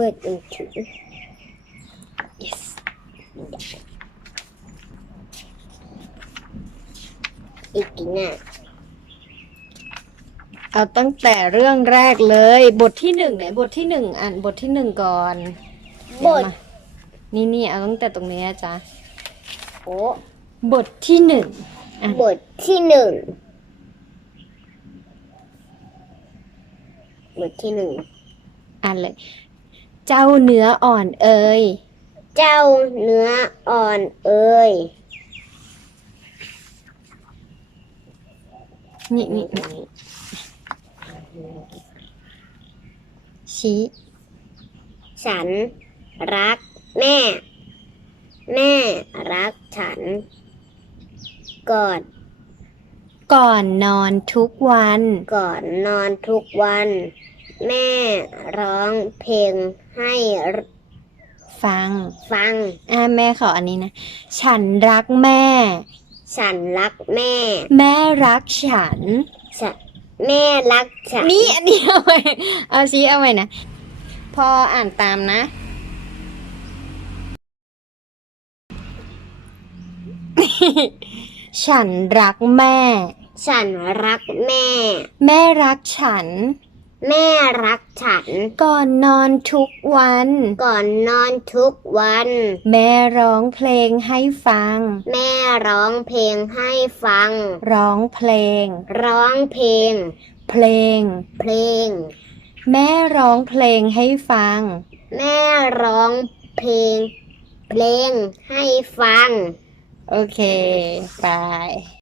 ปิดมือถือ yes อีกกี่หน้าเอาตั้งแต่เรื่องแรกเลย บทที่หนึ่งไหนบทที่หนึ่งอ่านบทที่หนึ่งก่อนบทนี่นี่เอาตั้งแต่ตรงนี้นะจ๊ะโอ้บทที่หนึ่งอะบทที่หนึ่งบทที่หนึ่งอ่านเลย เจ้าเนื้ออ่อนเอ่ย เจ้าเนื้ออ่อนเอ้ยนี่นี่นี่ชี้ ฉันรักแม่ แม่รักฉันกอดก่อนนอนทุกวัน ก่อนนอนทุกวัน แม่ร้องเพลงให้ฟังฟัง อ่าแม่ขออันนี้นะ ฉันรักแม่ ฉันรักแม่ แม่รักฉันฉันแม่รักฉันนี่อันนี้เอาไว้เอาชี้เอาไว้นะ พออ่านตามนะ ฉันรักแม่ ฉันรักแม่ แม่รักฉัน แม่รักฉัน ก่อนนอนทุกวัน ก่อนนอนทุกวัน แม่ร้องเพลงให้ฟัง แม่ร้องเพลงให้ฟัง ร้องเพลง ร้องเพลง เพลง เพลง แม่ร้องเพลงให้ฟัง แม่ร้องเพลง เพลงให้ฟัง โอเค ไป